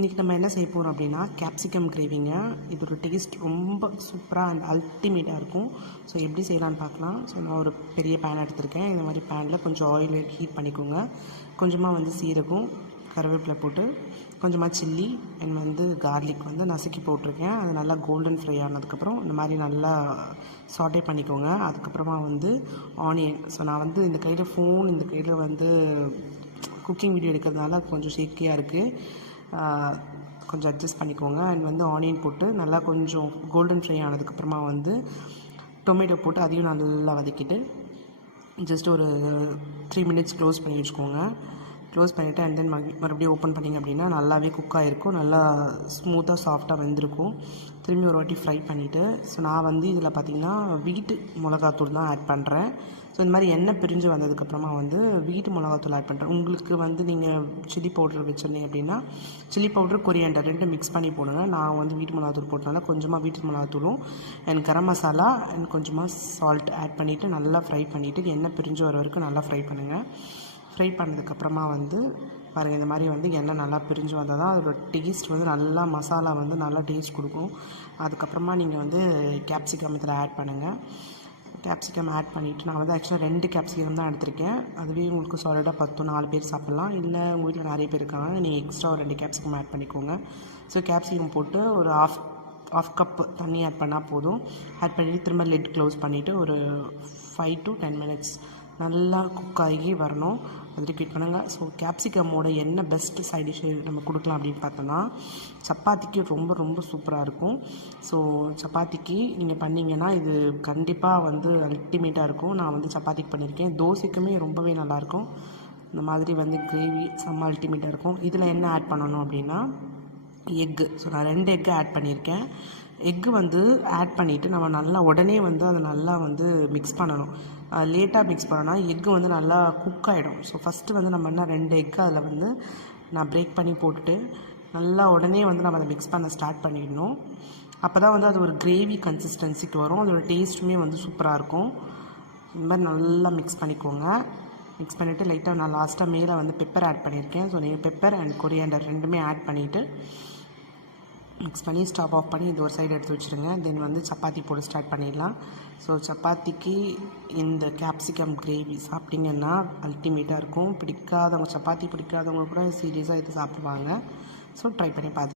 இன்றைக்கி நம்ம என்ன செய்ய போகிறோம் அப்படின்னா கேப்சிகம் கிரேவிங்க. இதோட டேஸ்ட் ரொம்ப சூப்பராக அண்ட் அல்டிமேட்டாக இருக்கும். ஸோ எப்படி செய்யலான்னு பார்க்கலாம். ஸோ நான் ஒரு பெரிய பேன் எடுத்திருக்கேன். இந்த மாதிரி பேனில் கொஞ்சம் ஆயில் ஹீட் பண்ணிக்கோங்க. கொஞ்சமாக சீரகம், கருவேப்பிலை போட்டு, கொஞ்சமாக சில்லி அண்ட் கார்லிக் நசுக்கி போட்டிருக்கேன். அது நல்லா கோல்டன் ஃப்ரை ஆனதுக்கப்புறம் இந்த மாதிரி நல்லா சாட்டே பண்ணிக்கோங்க. அதுக்கப்புறமா ஆனியன். ஸோ நான் இந்த கையில் ஃபோன், இந்த கையில் குக்கிங் வீடியோ எடுக்கிறதுனால கொஞ்சம் ஷேக்கியாக இருக்குது. கொஞ்சம் அட்ஜஸ்ட் பண்ணிக்கோங்க. அண்ட் ஆனியன் போட்டு நல்லா கொஞ்சம் கோல்டன் ஃப்ரை ஆனதுக்கப்புறமா டொமேட்டோ போட்டு அதையும் நல்லா வதக்கிட்டு ஜஸ்ட் ஒரு 3 மினிட்ஸ் க்ளோஸ் பண்ணி வச்சுக்கோங்க. க்ளோஸ் பண்ணிவிட்டு அண்ட் தென் மறுபடியும் ஓப்பன் பண்ணிங்க அப்படின்னா நல்லாவே குக் ஆகிருக்கும். நல்லா ஸ்மூத்தாக சாஃப்டாக வெந்திருக்கும். திரும்பி ஒரு வாட்டி ஃப்ரை பண்ணிவிட்டு, ஸோ நான் இதில் பார்த்திங்கன்னா வீட்டு மிளகாத்தூள் தான் ஆட் பண்ணுறேன். ஸோ இந்த மாதிரி எண்ணெய் பிரிஞ்சு வந்ததுக்கப்புறமா வீட்டு மிளகாத்தூள் ஆட் பண்ணுறேன். உங்களுக்கு நீங்கள் சில்லி பவுடர் வச்சுருந்தீங்க அப்படின்னா சில்லி பவுடர், கொரியாண்டர் 2 மிக்ஸ் பண்ணி போடுங்க. நான் வீட்டு மிளகாத்தூள் போட்டனால கொஞ்சமாக வீட்டு மிளகாத்தூளும் அண்ட் கரம் மசாலா அண்ட் கொஞ்சமாக சால்ட் ஆட் பண்ணிவிட்டு நல்லா ஃப்ரை பண்ணிவிட்டு எண்ணெய் பிரிஞ்சு வர வரைக்கும் நல்லா ஃப்ரை பண்ணுங்கள். ஃப்ரை பண்ணதுக்கப்புறமா பாருங்கள், இந்த மாதிரி எண்ணெய் நல்லா பிரிஞ்சு வந்தால் தான் அதோட டேஸ்ட் நல்லா மசாலா நல்லா டேஸ்ட் கொடுக்கும். அதுக்கப்புறமா நீங்கள் கேப்சிகம் இதில் ஆட் பண்ணுங்கள். கேப்சிகம் ஆட் பண்ணிவிட்டு நான் ஆக்சுவலாக 2 கேப்சிகம் தான் எடுத்திருக்கேன். அதுவே உங்களுக்கு சாலிடாக 4 பேர் சாப்பிட்லாம். இல்லை உங்கள் வீட்டில் நிறைய பேர் இருக்காங்க, நீங்கள் எக்ஸ்ட்ரா ஒரு 2 கேப்சிகம் ஆட் பண்ணிக்கோங்க. ஸோ கேப்சிகம் போட்டு ஒரு ஆஃப் கப் தண்ணி ஆட் பண்ணால் போதும். ஆட் பண்ணிவிட்டு திரும்ப லிட் க்ளோஸ் பண்ணிவிட்டு ஒரு 5 to 10 மினிட்ஸ் நல்லா குக் ஆகி வரணும். அது ரிப்பீட் பண்ணுங்கள். ஸோ கேப்சிகமோட என்ன பெஸ்ட்டு சைட் டிஷ் நம்ம கொடுக்கலாம் அப்படின்னு பார்த்தோன்னா சப்பாத்திக்கு ரொம்ப ரொம்ப சூப்பராக இருக்கும். ஸோ சப்பாத்திக்கு நீங்கள் பண்ணிங்கன்னா இது கண்டிப்பாக அல்டிமேட்டாக இருக்கும். நான் சப்பாத்திக்கு பண்ணியிருக்கேன். தோசைக்குமே ரொம்பவே நல்லாயிருக்கும். இந்த மாதிரி கிரேவி செம்ம அல்டிமேட்டாக இருக்கும். இதில் என்ன ஆட் பண்ணணும் அப்படின்னா எக்கு. ஸோ நான் 2 எக்கு ஆட் பண்ணியிருக்கேன். எக்கு ஆட் பண்ணிவிட்டு நம்ம நல்லா உடனே அதை நல்லா மிக்ஸ் பண்ணணும். லேட்டாக மிக்ஸ் பண்ணோன்னா எக்கு நல்லா குக் ஆகிடும். ஸோ ஃபஸ்ட்டு நம்ம என்ன 2 எக்கு அதில் நான் பிரேக் பண்ணி போட்டுட்டு நல்லா உடனே நம்ம அதை மிக்ஸ் பண்ண ஸ்டார்ட் பண்ணிடணும். அப்போ தான் அது ஒரு கிரேவி கன்சிஸ்டன்சிக்கு வரும். அதோட டேஸ்ட்டுமே சூப்பராக இருக்கும். இந்த மாதிரி நல்லா மிக்ஸ் பண்ணிக்கோங்க. மிக்ஸ் பண்ணிவிட்டு லைட்டாக நான் லாஸ்ட்டாக மேலே பெப்பர் ஆட் பண்ணியிருக்கேன். ஸோ நீங்கள் பெப்பர் அண்ட் கொரியாண்டர் 2மே ஆட் பண்ணிவிட்டு மிக்ஸ் பண்ணி ஸ்டவ் ஆஃப் பண்ணி இது ஒரு சைடு எடுத்து வச்சுருங்க. தென் சப்பாத்தி போட ஸ்டார்ட் பண்ணிடலாம். ஸோ சப்பாத்திக்கு இந்த கேப்சிகம் கிரேவி சாப்பிட்டிங்கன்னா அல்டிமேட்டாக இருக்கும். சப்பாத்தி பிடிக்காதவங்க கூட சீரியஸாக இது சாப்பிடுவாங்க. ஸோ ட்ரை பண்ணி பார்த்து